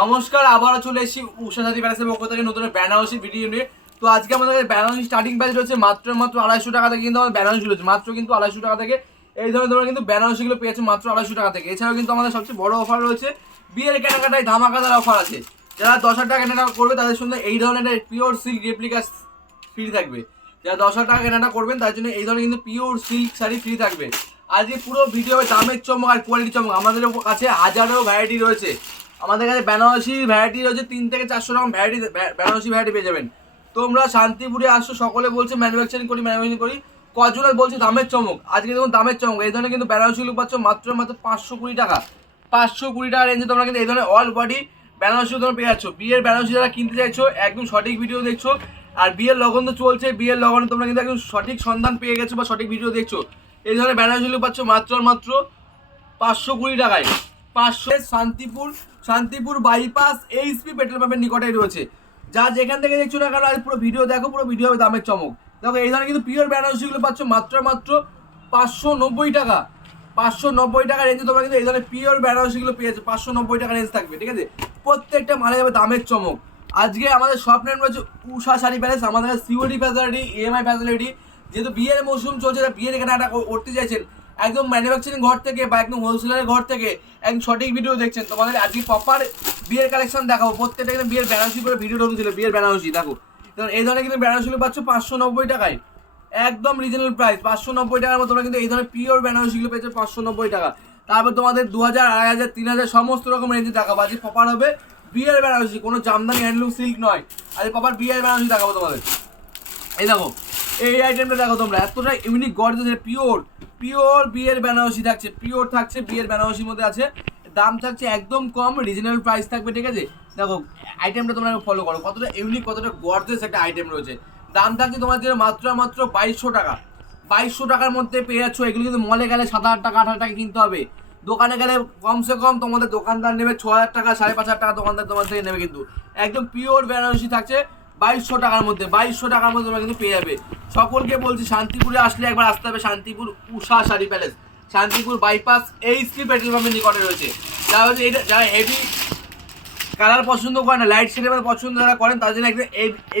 নমস্কার, আবারও চলে এসেছি উষা সাথী প্যালেসের পক্ষ থেকে নতুন বেনারসি ভিডিও নিয়ে। তো আজকে আমাদের বেনারসি স্টার্টিং প্রাইস রয়েছে মাত্র 250 টাকা থেকে। কিন্তু আমাদের বেনারসি রয়েছে মাত্র কিন্তু 250 টাকা থেকে। এই ধরনের তোমরা কিন্তু বেনারসিগুলো পেয়েছো মাত্র 250 টাকা থেকে। এছাড়াও কিন্তু আমাদের সবচেয়ে বড় অফার রয়েছে, বিয়ের কেনাকাটায় ধামাকাদার অফার আছে। যারা 10,000 টাকা কেনাকাটা করবে তাদের সঙ্গে এই ধরনের পিওর সিল্ক রেপ্লিকা ফ্রি থাকবে। যারা 10,000 টাকা কেনাকাটা করবেন তার জন্য এই ধরনের কিন্তু পিওর সিল্ক শাড়ি ফ্রি থাকবে। আজকে পুরো ভিডিও দামের চমক আর কোয়ালিটি চমক। আমাদের কাছে হাজারো ভ্যারাইটি রয়েছে। আমাদের কাছে বেনারসি ভ্যারাইটি রয়েছে 3 থেকে 400 রকম ভ্যারাইটি, বেনারসি ভ্যারাইটি পেয়ে যাবেন। তোমরা শান্তিপুরে আসছো, সকলে বলছে ম্যানুফ্যাকচারিং করি। কজনের বলছি দামের চমক। আজকে দেখুন দামের চমক। এই ধরনের কিন্তু বেনারসিগুলো পাচ্ছ মাত্র 520 টাকা। 520 টাকা রেঞ্জে তোমরা কিন্তু এই ধরনের অল বডি বেনারসি তোমরা পেয়ে যাচ্ছ। বিয়ের বেনারসি যারা কিনতে চাইছো একদম সঠিক ভিডিও দেখছো। আর বিয়ের লগন তো চলছে, বিয়ের লগনে তোমরা কিন্তু একদম সঠিক সন্ধান পেয়ে গেছো বা সঠিক ভিডিও দেখছো। এই ধরনের বেনারসিগুলো পাচ্ছ মাত্র 520 টাকায়। 500 শান্তিপুর বাইপাস এইচপি পেট্রোল পাম্পের নিকটেই রয়েছে। যা যেখান থেকে দেখছো না কেন আজ পুরো ভিডিও দেখো, পুরো ভিডিও হবে দামের চমক। দেখো এই ধরনের কিন্তু পিওর বেনারসিগুলো পাচ্ছ মাত্র 590 টাকা। 590 টাকা রেঞ্জে তোমরা কিন্তু এই ধরনের পিওর বেনারসিগুলো পেয়েছো। 590 টাকা রেঞ্জ থাকবে, ঠিক আছে। প্রত্যেকটা মালে যাবে দামের চমক। আজকে আমাদের শপ নেম রয়েছে উষা শাড়ি প্যালেস। আমাদের সিওডি ফ্যাসিলিটি, ইএমআই ফ্যাসিলিটি। যেহেতু বিয়ের মৌসুম চলছে, বিয়ের কেনাকাটা করতে চাইছেন একদম ম্যানুফ্যাকচারিং ঘর থেকে বা একদম হোলসেলারের ঘর থেকে একদম সঠিক ভিডিও দেখছেন। তোমাদের আজকে প্রপার বিয়ের কালেকশন দেখাবো। প্রত্যেকটা কিন্তু বিয়ের বেনারসি করে ভিডিও ঢুকছিল, বিয়ের বেনারসি দেখো। এই ধরনের কিন্তু বেনারসিগুলো পাচ্ছ 590 টাকায়, একদম রিজনেবল প্রাইস। 590 টাকার মতো তোমরা কিন্তু এই ধরনের পিওর বেনারসিগুলো পেয়েছো 590 টাকা। তারপর তোমাদের 2000, 2500, 3000 সমস্ত রকম রেঞ্জে দেখাবো। আজকে প্রপার হবে বিয়ের বেনারসি, কোনো জামদানি হ্যান্ডলুম সিল্ক নয়। আজকে প্রপার বিয়ের বেনারসি দেখাবো তোমাদের। এই দেখো এই আইটেমটা দেখো তোমরা, এতটা ইউনিক গর্জিয়াস পিওর বিয়ের বেনারসি থাকছে, পিওর থাকছে বিয়ের বেনারসির মধ্যে আছে। দাম থাকছে একদম কম, রিজনেবল প্রাইস থাকবে, ঠিক আছে। দেখো আইটেমটা তোমরা ফলো করো, কতটা ইউনিক কতটা গর্জিয়াস একটা আইটেম রয়েছে। দাম থাকছে তোমার জন্য মাত্র 2200 টাকা। 2200 টাকার মধ্যে পেয়ে যাচ্ছ। এগুলো কিন্তু মলে গেলে 7,000 টাকা 8,000 টাকা কিনতে হবে। দোকানে গেলে কমসে কম তোমাদের দোকানদার নেবে 6,000 টাকা, 5,500 টাকা দোকানদার তোমার থেকে নেবে। কিন্তু একদম পিওর বেনারসি থাকছে 2200 টাকার মধ্যে। 2200 টাকার মধ্যে তোমরা কিন্তু পেয়ে যাবে। সকলকে বলছি শান্তিপুরে আসলে একবার আসতে হবে Shantipur Usha sari palace. Shantipur bypass HP petrol পাম্পের নিকটে রয়েছে। যারা হচ্ছে এটা যারা হেভি কালার পছন্দ করেন না, লাইট শেডের মধ্যে পছন্দ যারা করেন তার জন্য একটা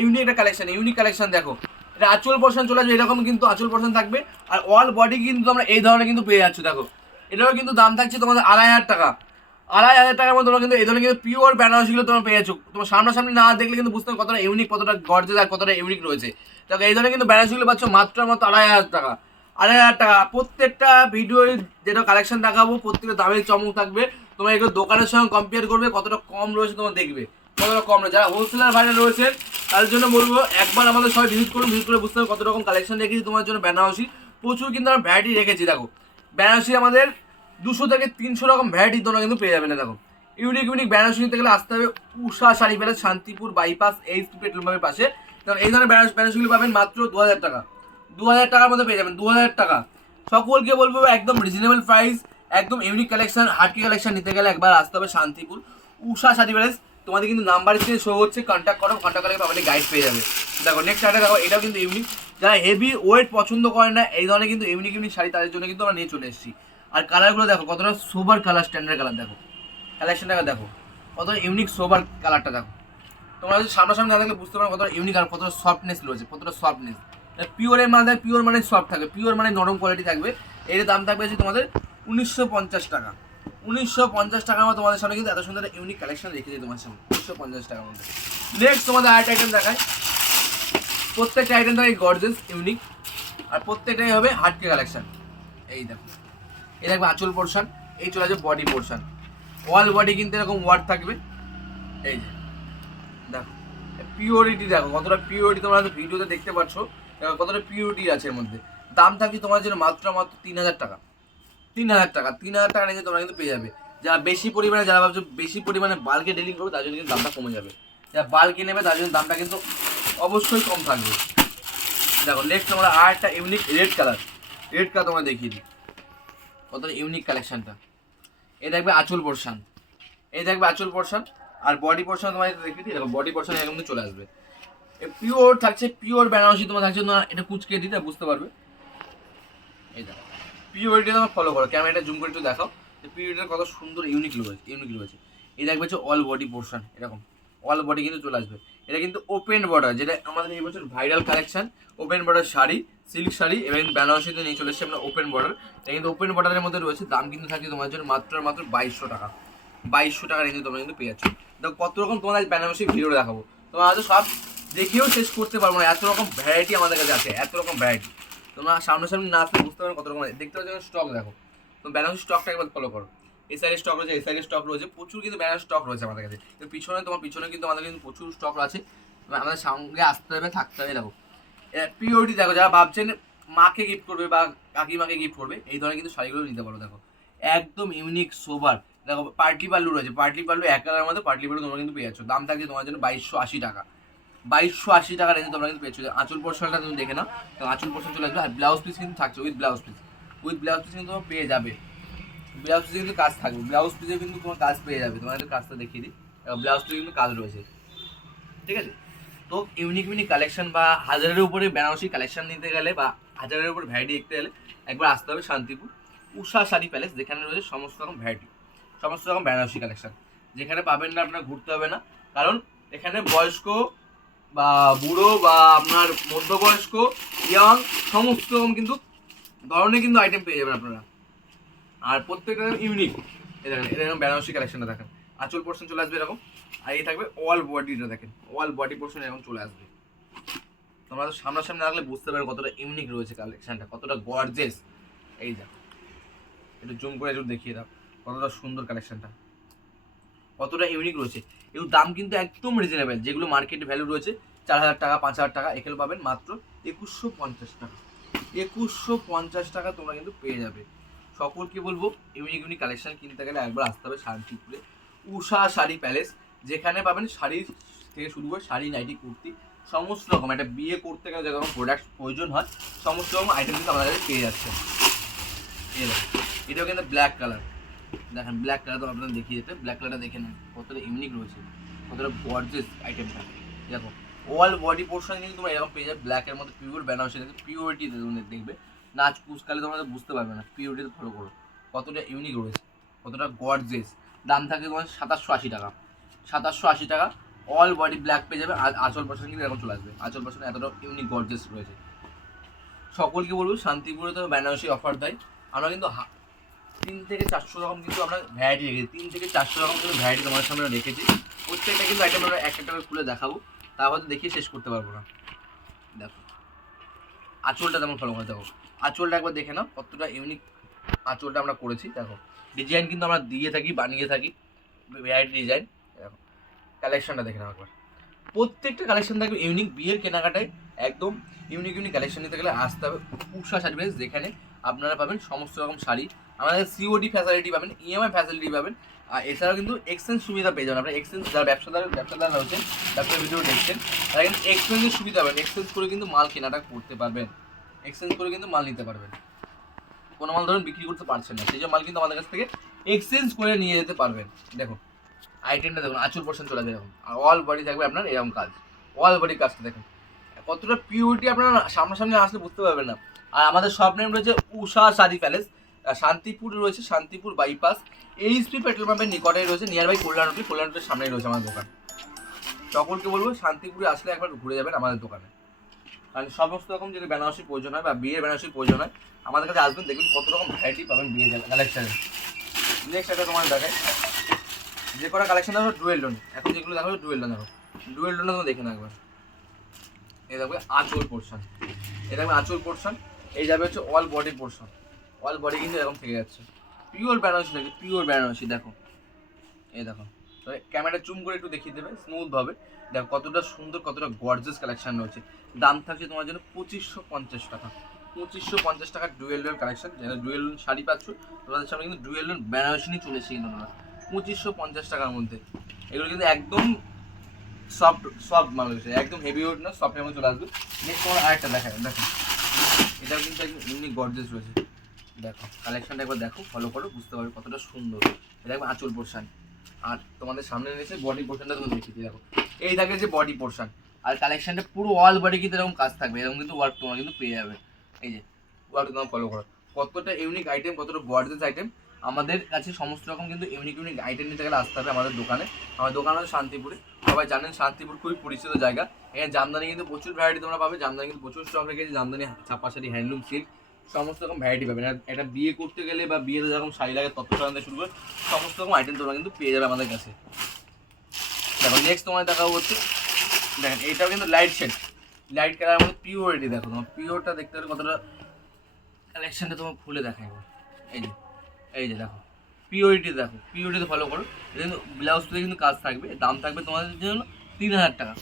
ইউনিক একটা ইউনিক কালেকশন দেখো। এটা আঁচল পোর্শন চলে আসবে, এরকম কিন্তু আঁচল পোর্শন থাকবে। আর অল বডি কিন্তু তোমরা এই ধরনের কিন্তু পেয়ে যাচ্ছ। দেখো এটারও কিন্তু দাম থাকছে তোমাদের 2,500 টাকা। 2,500 টাকার মধ্যে তোমরা কিন্তু এই ধরনের কিন্তু পিওর বেনারসিগুলো তোমরা পেয়ে যাচ্ছ। তোমার সামনাসামনি না দেখলে কিন্তু বুঝতে হবে কতটা ইউনিক, কতটা গর্জিয়াস আর কতটা ইউনিক রয়েছে। দেখো এই ধরনের কিন্তু বেনারসিগুলো পাচ্ছ মাত্র 2,500 টাকা। 2,500 টাকা। প্রত্যেকটা ভিডিও যেটা কালেকশন দেখাবো প্রত্যেকটা দামের চমক থাকবে। তোমরা এগুলো দোকানের সঙ্গে কম্পেয়ার করবে কতটা কম রয়েছে, তোমরা দেখবে কতটা কম রয়েছে। যারা হোলসেলার ভাইরা রয়েছেন তাদের জন্য বলবো একবার আমাদের সবাই ভিজিট করুন। ভিজিট করে বুঝতে হবে কত রকম কালেকশন রেখেছি তোমার জন্য বেনারসি। প্রচুর কিন্তু আমরা ভ্যারাইটি রেখেছি। দেখো বেনারসি আমাদের 200 থেকে 300 রকম ভ্যারাইটি তোমরা কিন্তু পেয়ে যাবে না। দেখো ইউনিক বেনারসি নিতে গেলে আসতে হবে Usha sari palace, Shantipur bypass HP petrol পাম্পের পাশে। কারণ এই ধরনের বেনারসিগুলো পাবেন মাত্র 2,000 টাকা। 2,000 টাকার মধ্যে পেয়ে যাবেন, 2,000 টাকা। সকলকে বলবো একদম রিজনেবল প্রাইস, একদম ইউনিক কালেকশন। হাটকি কালেকশন নিতে গেলে একবার আসতে হবে শান্তিপুর উষা শাড়ি প্যালেস। তোমাদের কিন্তু নাম্বার স্ক্রিনে শো হচ্ছে, কন্ট্যাক্ট করো, কন্ট্যাক্ট করলে পাবলিক গাইড পেয়ে যাবে। দেখো নেক্সট শাড়িটা দেখো, এটাও কিন্তু ইউনিক। যারা হেভি ওয়েট পছন্দ করেন না এই ধরনের কিন্তু ইউনিক শাড়ি তাদের জন্য কিন্তু আমরা নিয়ে চলে এসেছি। আর কালারগুলো দেখো কতটা সোবার কালার, স্ট্যান্ডার্ড কালার। দেখো কালেকশনটাকে দেখো কতটা ইউনিক সোবার কালারটা। দেখো তোমরা যদি সামনাসামনি না দেখলে বুঝতে পারো কতটা ইউনিক আর কতটা সফটনেস রয়েছে, কতটা সফটনেস। পিওরের মানে পিওর মানে সফট থাকবে, পিওর মানে নরম কোয়ালিটি থাকবে। এর দাম থাকবে হচ্ছে তোমাদের 1950 টাকা। 1950 টাকার মধ্যে তোমাদের সামনে কিন্তু এত সুন্দর ইউনিক কালেকশন রেখেছি তোমার সামনে 1950 টাকার মধ্যে। নেক্সট তোমাদের আরেকটা আইটেম দেখায়। প্রত্যেকটা আইটেম থাকে গর্জিয়াস ইউনিক, আর প্রত্যেকটাই হবে হাটকে কালেকশন। এই দেখো এই দেখবে আঁচল পোর্শন, এই চলে আসবে বডি পোর্শন। অল বডি কিন্তু এরকম ওয়ার্ড থাকবে। এই যে দেখো পিওরিটি, দেখো কতটা পিওরিটি তোমরা ভিডিওতে দেখতে পাচ্ছ। দেখো কতটা পিওরিটি আছে এর মধ্যে। দাম থাকবে তোমার জন্য মাত্র 3,000 টাকা। 3,000 টাকা। 3,000 টাকা নিয়ে তোমরা কিন্তু পেয়ে যাবে। যারা বেশি পরিমাণে, যারা ভাবছো বেশি পরিমাণে বাল্কে ডিলিং করবে তার জন্য কিন্তু দামটা কমে যাবে। যারা বাল্কে নেবে তার জন্য দামটা কিন্তু অবশ্যই কম থাকবে। দেখো নেক্সট তোমরা আর একটা ইউনিক রেড কালার তোমরা দেখিয়ে দিই কতটা ইউনিক কালেকশনটা। এই দেখবে আঁচল পোর্শন, এই দেখবে আঁচল পোর্শন। আর বডি পোর্শন তোমার দেখিয়ে দিই। দেখো বডি পোর্শন এরকম চলে আসবে। পিওর থাকছে, পিওর বেনারসি তোমার থাকছে। তোমরা এটা কুচকে দিতে বুঝতে পারবে। এই দেখো পিওরিটি তোমরা ফলো করো, ক্যামেরাটা জুম করে একটু দেখাও পিওরিটিটা কত সুন্দর ইউনিক রয়েছে। এই দেখবে হচ্ছে অল বডি পোর্শন, এরকম অল বডি কিন্তু চলে আসবে। এটা কিন্তু ওপেন বর্ডার, যেটা আমাদের এই বছর viral collection, open border sari, silk sari এবং বেনারসিতে নিয়ে চলে এসেছে আমরা ওপেন বর্ডার। এটা কিন্তু ওপেন বর্ডারের মধ্যে রয়েছে, দাম কিন্তু থাকে তোমার জন্য মাত্র 2200 টাকা। 2200 টাকা রেঞ্জে তোমরা কিন্তু পেয়ে যাচ্ছ। দেখো কত রকম তোমার বেনারসি ভিডিও দেখাবো, তোমরা হয়তো সব দেখেও শেষ করতে পারবো না, এত রকম ভ্যারাইটি আমাদের কাছে আছে, এত রকম ভ্যারাইটি। তোমরা সামনাসামনি না আসলে বুঝতে পারো কত রকম দেখতে পাচ্ছ। স্টক দেখো, তো বেনারসি স্টকটা একবার ফলো করো। এই সাইডের স্টক রয়েছে, এই সাইডের স্টক রয়েছে, প্রচুর কিন্তু বেনারসি স্টক রয়েছে আমাদের কাছে। তো পিছনে তোমার পিছনে কিন্তু আমাদের কিন্তু প্রচুর স্টক আছে, আমাদের সঙ্গে আসতে হবে, থাকতে হবে। দেখো পিওরিটি দেখো, যারা ভাবছেন মাকে গিফট করবে বা কাকিমাকে গিফট করবে, এই ধরনের কিন্তু শাড়িগুলো নিতে পারো। দেখো একদম ইউনিক সোবার। দেখো পার্টি পাল্লু রয়েছে, পার্টি পাল্লু এক কালারের মধ্যে পার্টি পাল্লু তোমরা কিন্তু পেয়ে যাচ্ছ। দাম থাকছে তোমার জন্য 2280 টাকা। 2280 টাকা রেঞ্জে তোমরা কিন্তু পেয়েছো। আঁচল পোর্শনটা তুমি দেখে নাও, আঁচল পোর্শন চলে আসবে। আর ব্লাউজ পিস কিন্তু থাকছে, উইথ ব্লাউজ পিস, কিন্তু তোমরা পেয়ে যাবে। ব্লাউজ পিসে কিন্তু কাজ থাকবে, ব্লাউজ পিসে কিন্তু তোমার কাজ পেয়ে যাবে। তোমার কাজটা দেখিয়ে দিই, ব্লাউজ পিসে কিন্তু কাজ রয়েছে, ঠিক আছে। তো ইউনিক কালেকশন বা হাজারের উপরে বেনারসি কালেকশন নিতে গেলে বা হাজারের উপরে ভ্যারাইটি দেখতে গেলে একবার আসতে হবে শান্তিপুর উষা শাড়ি প্যালেস, যেখানে রয়েছে সমস্ত রকম ভ্যারাইটি, সমস্ত রকম বেনারসি কালেকশন, যেখানে পাবেন না আপনার ঘুরতে হবে না। কারণ এখানে বয়স্ক বা বুড়ো বা আপনার মধ্যবয়স্ক, ইয়াং, সমস্ত রকম কিন্তু ধরনের কিন্তু আইটেম পেয়ে যাবেন আপনারা। আর প্রত্যেকটা ইউনিক। এই দেখেন, এটা এরকম বেনারসি কালেকশনটা দেখেন, আঁচল পোর্শন চলে আসবে এরকম। আর এই থাকবে অল বডিটা, দেখেন অল বডি পোর্শন এরকম চলে আসবে। তোমরা তো সামনাসামনি রাখলে বুঝতে পারবে কতটা ইউনিক রয়েছে কালেকশনটা, কতটা গর্জেস। এই দেখো, একটু জুম করে একটু দেখিয়ে দাও কতটা সুন্দর কালেকশনটা, কতটা ইউনিক রয়েছে। এগুলোর দাম কিন্তু একদম রিজনেবল, যেগুলো মার্কেট ভ্যালু রয়েছে 4000 টাকা 5000 টাকা, এখানে পাবেন মাত্র 2150 টাকা। 2150 টাকা তোমরা কিন্তু পেয়ে যাবে। সকলকে বলবো ইউনিক কালেকশন কিনতে গেলে একবার আসতে হবে শান্তিপুরে উষা শাড়ি প্যালেস, যেখানে পাবেন শাড়ি থেকে শুরু করে শাড়ি, নাইটি, কুর্তি, সমস্ত রকম একটা বিয়ে করতে গেলে যে রকম প্রোডাক্ট প্রয়োজন হয় সমস্ত রকম আইটেম কিন্তু আমাদের কাছে পেয়ে যাচ্ছে। এটাও কিন্তু ব্ল্যাক কালার, দেখেন ব্ল্যাক কালার তো আপনাদের দেখিয়ে যেতে, ব্ল্যাক কালারটা দেখে নেন কতটা ইউনিক রয়েছে, কতটা গর্জিয়াস আইটেমটা। দেখো অল বডি পোর্শন কিন্তু তোমরা এরকম পেয়ে যাবে, ব্ল্যাকের মধ্যে পিওর বেনারসি, পিওরিটি দেখবে, নাচ কুচকালে তোমরা বুঝতে পারবে না, পিওরিটি ফলো করো কতটা ইউনিক রয়েছে, কতটা গর্জিয়াস। দাম থাকে তোমার 2780 টাকা, 2780 টাকা। অল বডি ব্ল্যাক পেয়ে যাবে। আর আঁচল পোর্শন কিন্তু এরকম চলে আসবে, আঁচল পোর্শন এতটা ইউনিক গর্জিয়াস রয়েছে। সকলকে বলবো শান্তিপুরে তো বেনারসি অফার দেয়, আমরা কিন্তু 3 থেকে 400 রকম কিন্তু আমরা ভ্যারাইটি রেখেছি, 3 থেকে 400 রকম কিন্তু ভ্যারাইটি তোমাদের সামনে রেখেছি। প্রত্যেকটা কিন্তু আইটেম আমরা একটা করে খুলে দেখাবো, তারপর দেখিয়ে শেষ করতে পারবো না। দেখো আঁচলটা তেমন ফলো করে, দেখো আঁচলটা একবার দেখে নাও কতটা ইউনিক আঁচলটা আমরা করেছি। দেখো ডিজাইন কিন্তু আমরা দিয়ে থাকি, বানিয়ে থাকি, ভ্যারাইটি ডিজাইন। দেখো কালেকশনটা দেখে নাও একবার, প্রত্যেকটা কালেকশন থাকবে ইউনিক। বিয়ের কেনাকাটায় একদম ইউনিক কালেকশন নিতে গেলে আসতে হবে উষা শাড়ি প্যালেস, যেখানে আপনারা পাবেন সমস্ত রকম শাড়ি, আমাদের সিওডি ফ্যাসিলিটি পাবেন, ইএমআই ফ্যাসিলিটি পাবেন। আর এছাড়াও কিন্তু এক্সচেঞ্জ সুবিধা পেয়ে যাবেন। আপনারা এক্সচেঞ্জ, যারা ব্যবসাদার রয়েছেন, ব্যবসার ভিডিও দেখছেন, তারা কিন্তু এক্সচেঞ্জের সুবিধা পাবেন, এক্সচেঞ্জ করে কিন্তু মাল কেনাটা করতে পারবেন, এক্সচেঞ্জ করে কিন্তু মাল নিতে পারবেন। কোনো মাল ধরুন বিক্রি করতে পারছেন না, সেই জন্য মাল কিন্তু আমাদের কাছ থেকে এক্সচেঞ্জ করে নিয়ে যেতে পারবেন। দেখুন আইটেমটা দেখুন, আঁচল পোর্শন চলে যাবে এরকম, আর অল বডি থাকবে আপনার এরকম কাজ, অল বডি কাজটা দেখুন কতটা পিউরিটি, আপনারা সামনাসামনি আসলে বুঝতে পারবেন না। আর আমাদের শপ নেম রয়েছে উষা শাড়ি প্যালেস, শান্তিপুর রয়েছে, শান্তিপুর বাইপাস এইচপি পেট্রোল পাম্পের নিকটেই রয়েছে, নিয়ার বাই কল্যাণ হোটেলের সামনেই রয়েছে আমাদের দোকান। সকলকে বলবো শান্তিপুরে আসলে একবার ঘুরে যাবেন আমাদের দোকানে, কারণ সমস্ত রকম যদি বেনারসির প্রয়োজন হয় বা বিয়ের বেনারসির প্রয়োজন হয় আমাদের কাছে আসবেন, দেখবেন কত রকম ভ্যারাইটি পাবেন বিয়ে কালেকশানে। নেক্সট একটা তোমার দেখায়, যে কটা কালেকশন দেখো ডুয়েল টোন, এখন যেগুলো দেখো ডুয়েল টোন, দেখো ডুয়েল টোনটা তুমি দেখে নাও একবার। এই দেখবে আঁচল পোর্শন, এই দেখবে আঁচল পোর্শন, এই যাবে হচ্ছে all body portion, all body কিন্তু এরকম থেকে যাচ্ছে, পিওর বেনারসি থাকে, পিওর বেনারসি। দেখো এই দেখো, তো ক্যামেরা জুম করে একটু দেখিয়ে দেবে স্মুথ ভাবে, দেখো কতটা সুন্দর, কতটা গর্জিয়াস কালেকশন রয়েছে। দাম থাকছে তোমার জন্য 2550 টাকা, 2550 টাকার ডুয়েল টোন কালেকশন। যারা ডুয়েল টোন শাড়ি পাচ্ছ তোমাদের সামনে কিন্তু ডুয়েল টোন বেনারসি নিয়ে চলে এসেছি কিন্তু আমরা 2550 টাকার মধ্যে। এগুলো কিন্তু একদম সফট সফট মাল হয়েছে, একদম হেভি ওয়েট না, সফটের মধ্যে চলে আসবে। নেক্সট তোমার আরেকটা দেখায়, দেখো এটাও কিন্তু একদম ইউনিক গর্জিয়াস রয়েছে। দেখো কালেকশনটা একবার দেখো, ফলো করো, বুঝতে পারবে কতটা সুন্দর। এটা একবার আঁচল পোর্শন, আর তোমাদের সামনে রয়েছে বডি পোর্শনটা, তুমি দেখিয়ে দেখো এই থাকে যে বডি পোর্শন। আর কালেকশনটা পুরো অল বডি কিন্তু এরকম কাজ থাকবে, এরকম কিন্তু ওয়ার্ক তোমরা কিন্তু পেয়ে যাবে। এই যে ওয়ার্ক তোমার ফলো করো, কতটা ইউনিক আইটেম, কতটা গর্জিয়াস আইটেম। আমাদের কাছে সমস্ত রকম কিন্তু ইউনিক আইটেম নিতে গেলে আসতে হবে আমাদের দোকানে। আমার দোকান হচ্ছে শান্তিপুরে, সবাই জানেন শান্তিপুর খুবই পরিচিত জায়গা। এখানে জামদানি কিন্তু প্রচুর ভ্যারাইটি তোমরা পাবে, জামদানি কিন্তু প্রচুর স্টক রেখেছে, জামদানি, ছাপা শাড়ি, হ্যান্ডলুম, সিল্ক, সমস্ত রকম ভ্যারাইটি পাবে। একটা বিয়ে করতে গেলে বা বিয়েতে যেরকম শাড়ি লাগে তত্ত্ব সাজাতে শুরু করে সমস্ত রকম আইটেম তোমরা কিন্তু পেয়ে যাবে আমাদের কাছে। দেখো নেক্সট তোমার দেখাবো হচ্ছে, দেখেন এইটাও কিন্তু লাইট শেড, লাইট কালারের মধ্যে পিওরিটি। দেখো তোমার পিওরটা দেখতে হলে কতটা, কালেকশনটা তোমার খুলে দেখাই। এই যে, এই যে দেখো পিওরিটি, দেখো পিওরিটিতে ফলো করো। এটা কিন্তু ব্লাউজটাতে কিন্তু কাজ থাকবে, দাম থাকবে তোমাদের জন্য 3000 টাকা।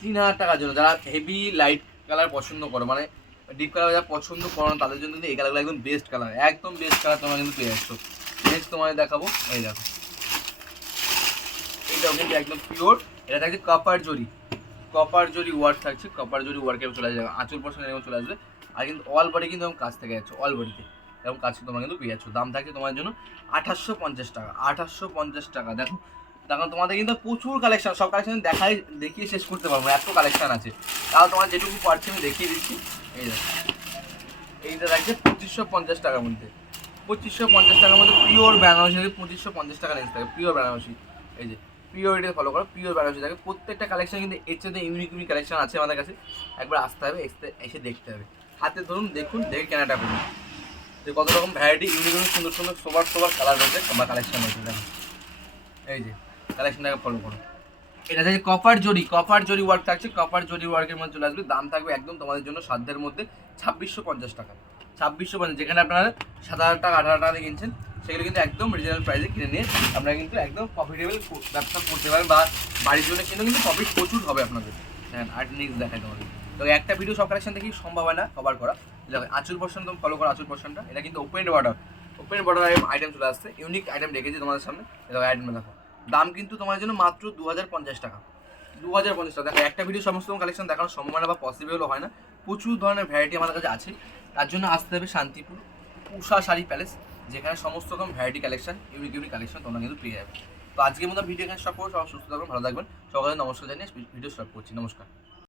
3000 টাকার জন্য যারা হেভি লাইট কালার পছন্দ করো, মানে ডিপ কালার যারা পছন্দ করো না তাদের জন্য কিন্তু এই কালারগুলো একদম বেস্ট কালার, একদম বেস্ট কালার তোমরা কিন্তু পেয়ে যাচ্ছ। নেক্সট তোমাদের দেখাবো, এই দেখো এইটাও কিন্তু একদম পিওর। এটা থাকছে কপার জরি, কপার জরি ওয়ার্ক থাকছে, কপার জরি ওয়ার্কের চলে যাবে, আঁচল পোর্শন এরকম চলে আসবে। আর কিন্তু অল বডি কিন্তু এরকম কাজ থেকে যাচ্ছে, অল বডিতে এরকম কাজ তোমরা কিন্তু পেয়ে যাচ্ছ। দাম থাকছে তোমার জন্য 2850 টাকা, 2850 টাকা। দেখো দেখো তোমাদের কিন্তু প্রচুর কালেকশন, সব কালেকশন দেখিয়ে শেষ করতে পারবো, এত কালেকশন আছে। তাও তোমার যেটুকু পারছি আমি দেখিয়ে দিচ্ছি। এই দেখো এইটা থাকছে 2550 টাকার মধ্যে, 2550 টাকার মধ্যে পিওর বেনারসি, 2550 টাকা রেঞ্জ থাকে পিওর বেনারসি। এই যে পিওরিটি ফলো করো, পিওর বেনারসি থাকে। প্রত্যেকটা কালেকশন কিন্তু এর সাথে ইউনিক কালেকশন আছে আমাদের কাছে। একবার আসতে হবে, এসে দেখতে হবে, হাতে ধরুন, দেখুন, দেখে কেনাটা করুন যে কত রকম ভ্যারাইটি ইউনিক সুন্দর সুন্দর সোবার কালার রয়েছে বা কালেকশন রয়েছে। দেখুন এই যে কালেকশনটাকে ফলো করো। এটা থেকে কপার জরি ওয়ার্ক থাকছে, কপার জরি ওয়ার্কের মধ্যে চলে আসবে। দাম থাকবে একদম তোমাদের জন্য সাধ্যের মধ্যে 2650 টাকা, 2650। যেখানে আপনারা 7000 টাকা 18,000 টাকা দিয়ে কিনছেন, সেগুলো কিন্তু একদম রিজনেবল প্রাইসে কিনে নিয়ে আপনারা কিন্তু একদম প্রফিটেবল ব্যবসা করতে পারেন, বা বাড়ির জন্য কিন্তু প্রফিট প্রচুর হবে আপনাদের। হ্যাঁ, আর নেক্সট দেখাই তোমাদের। তো একটা ভিডিও সব কালেকশন দেখি সম্ভব হয় না কভার করা। দেখো আঁচল পোর্শন তুমি ফলো করো, আঁচল পোর্শনটা এটা কিন্তু ওপেন বর্ডার আইটেম চলে আসছে, ইউনিক আইটেম রেখেছি তোমাদের সামনে। দেখো আইটেম দেখো, দাম কিন্তু তোমার জন্য মাত্র 2050 টাকা, 2050 টাকা। দেখো একটা ভিডিও সমস্ত কালেকশন দেখানো সম্ভব হয় না বা পসিবলও হয় না, প্রচুর ধরনের ভ্যারাইটি আমাদের কাছে আছে। তার জন্য আসতে হবে শান্তিপুর উষা শাড়ি প্যালেস, যেখানে সমস্ত রকম ভ্যারাইটি কালেকশন, ইউনিক কালেকশন তোমরা কিন্তু পেয়ে যাবে। তো আজকের মতো ভিডিও এখানে স্টপ করবো। সবাই সুস্থ থাকবেন, ভালো থাকবেন, সকালে নমস্কার জানিয়ে ভিডিও স্টপ করছি। নমস্কার।